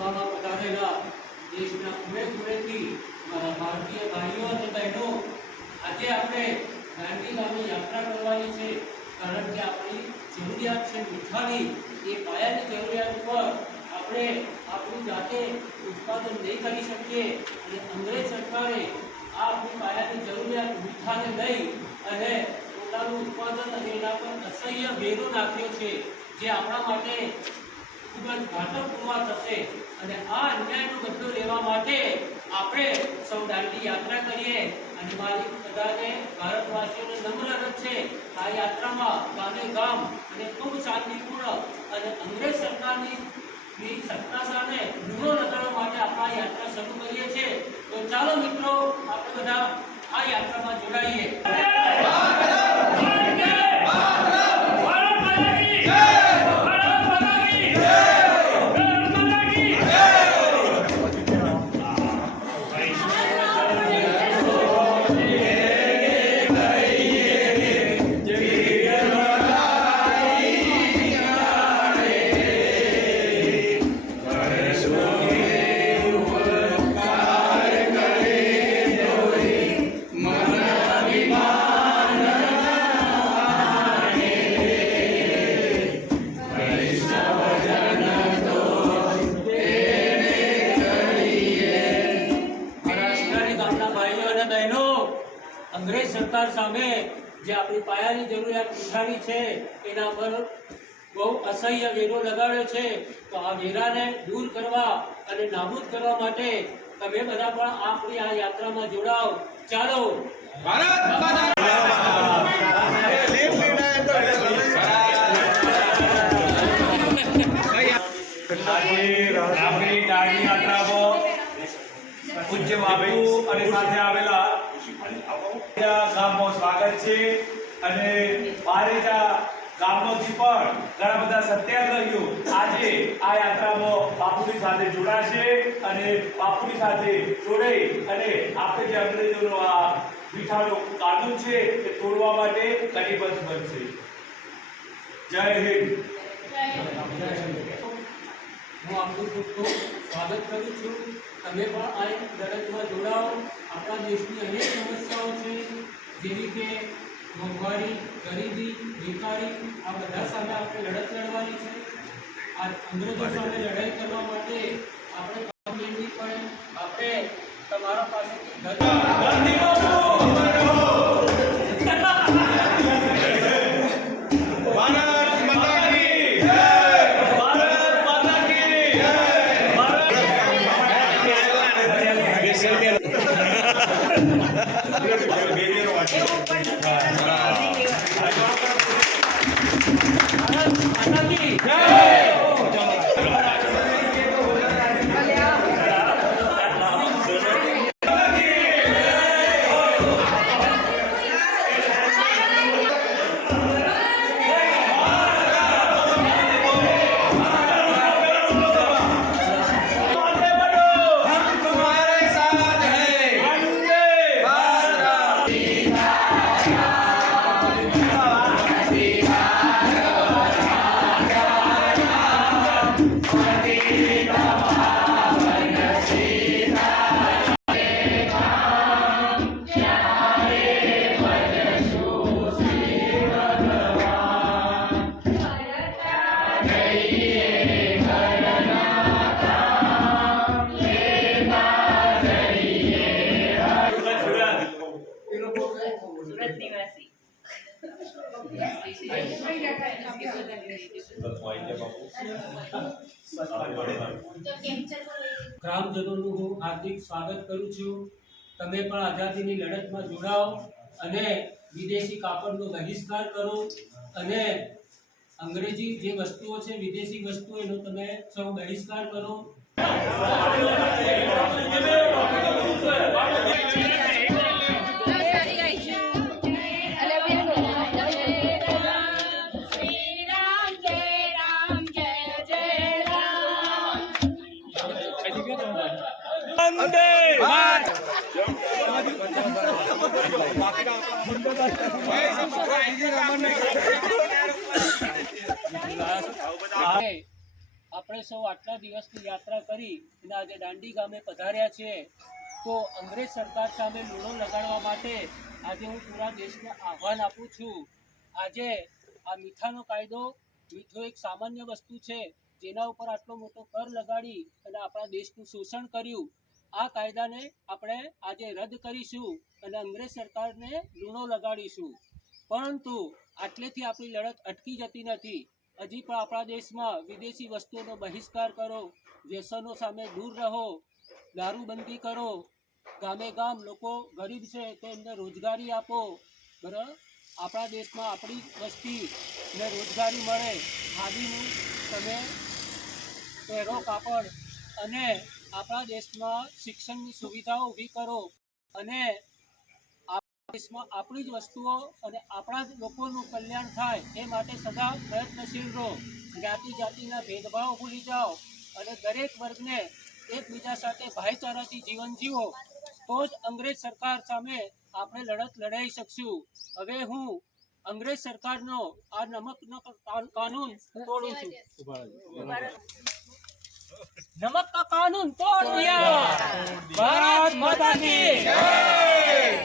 સભામાં પધારેલા દેશના ખૂણે ખૂણેથી મારા ભારતીય ભાઈઓ અને બહેનો, આજે આપણે દાંડી ગામે યાત્રા કરવાની છે, કારણ કે આપણી જરૂરિયાત છે મીઠાની. એ પાયાની જરૂરિયાત ઉપર આપણે આપણી જાતે ઉત્પાદન નહીં કરી શકીએ અને અંગ્રેજ સરકારે આ આપણી પાયાની જરૂરિયાત મીઠાને લઈ અને પોતાનું ઉત્પાદન અને એના પર અસહ્ય વેરો નાખ્યો છે, જે આપણા માટે ખૂબ જ ઘાતક પુરવાર થશે. અને આ અન્યાયનો બદલો લેવા માટે આપણે સૌ દાંડી યાત્રા કરીએ. અને મારી બધાને ભારતવાસીઓને નમ્ર અરજ છે, આ યાત્રામાં ગામે ગામ અને ખૂબ શાંતિપૂર્ણ અને અંગ્રેજ સરકારની સત્તા સામે લૂણો લગાડવા માટે આપણે આ યાત્રા શરૂ કરીએ છીએ. તો ચાલો મિત્રો, આપણે બધા આ યાત્રામાં જોડાઈએ. અંગ્રેજ સરકાર સામે જે આપણી પાયાની જરૂરિયાત મીઠાની છે એના પર બહુ અસહ્ય વેરો લગાડ્યો છે. તો આ વેરાને દૂર કરવા અને નાબૂદ કરવા માટે તમે બધા પણ આપણી આ યાત્રામાં જોડાઓ. ચાલો આપણી દાંડી યાત્રામાં પૂજ્ય બાપુ અને સાથે આવેલા ગામમાં સ્વાગત છે. અને પારેજા ગામમાંથી પણ ઘણા બધા સત્યાગ્રહીઓ આજે આ યાત્રામાં બાપુની સાથે જોડાશે અને બાપુની સાથે જોડાઈ અને આપણે જે અંગ્રેજોનો આ મીઠાનો કાનૂન છે એ તોડવા માટે કટિબદ્ધ બનશે. જય હિન્દ. હું આપનું ખૂબ ખૂબ સ્વાગત કરું છું. તમે પણ આ લડતમાં જોડાઓ. આપણા દેશની અનેક સમસ્યાઓ છે, જેવી કે મોંઘવારી, ગરીબી, બેકારી, આ બધા સામે આપણે લડત લડવાની છે. આ અંગ્રેજો સામે લડાઈ કરવા માટે આપણે કામ લેવી પડે. આપણે તમારા પાસેથી ગ્રામજનોનું હું હાર્દિક સ્વાગત કરું છું. તમે પણ આઝાદીની લડતમાં જોડાઓ અને વિદેશી કાપડનો બહિષ્કાર કરો અને અંગ્રેજી જે વસ્તુઓ છે, વિદેશી વસ્તુઓ, એનો તમે સૌ બહિષ્કાર કરો. આપણે સૌ આટલા દિવસની યાત્રા કરી અને આજે દાંડી ગામે પધાર્યા છીએ, તો અંગ્રેજ સરકાર સામે લૂણો લગાડવા માટે આજે હું પૂરા દેશને આહ્વાન આપું છું. આજે આ મીઠાનો કાયદો, મીઠું એક સામાન્ય વસ્તુ છે જેના ઉપર આટલો મોટો કર લગાડી અને આપણા દેશનું શોષણ કર્યું. આ કાયદાને આપણે આજે રદ કરીશું અને અંગ્રેજ સરકારને લૂણો લગાડીશું. પરંતુ આટલેથી આપણી લડત અટકી જતી નથી. હજી પણ આપણા દેશમાં વિદેશી વસ્તુઓનો બહિષ્કાર કરો, વ્યસનો સામે દૂર રહો, દારૂબંધી કરો, ગામે ગામ લોકો ગરીબ છે તો એમને રોજગારી આપો. બરાબર, આપણા દેશમાં આપણી વસ્તીને રોજગારી મળે, ખાદીનું તમે પહેરો કાપડ, અને આપણા દેશમાં શિક્ષણની સુવિધાઓ ઊભી કરો અને દેશમાં આપણી જ વસ્તુઓ અને આપણા જ લોકોનું કલ્યાણ થાય એ માટે સદા પ્રયત્નશીલ રહો. જ્ઞાતિ જાતિના ભેદભાવ ભૂલી જાઓ અને દરેક વર્ગને એકબીજા સાથે ભાઈચારાથી જીવન જીવો, તો જ અંગ્રેજ સરકાર સામે આપણે લડત લડાઈ શકશું. હવે હું અંગ્રેજ સરકારનો આ નમકનો કાનૂન તોડું છું. નમક કા કાનૂન તોડ દિયા. ભારત માતા કી જય.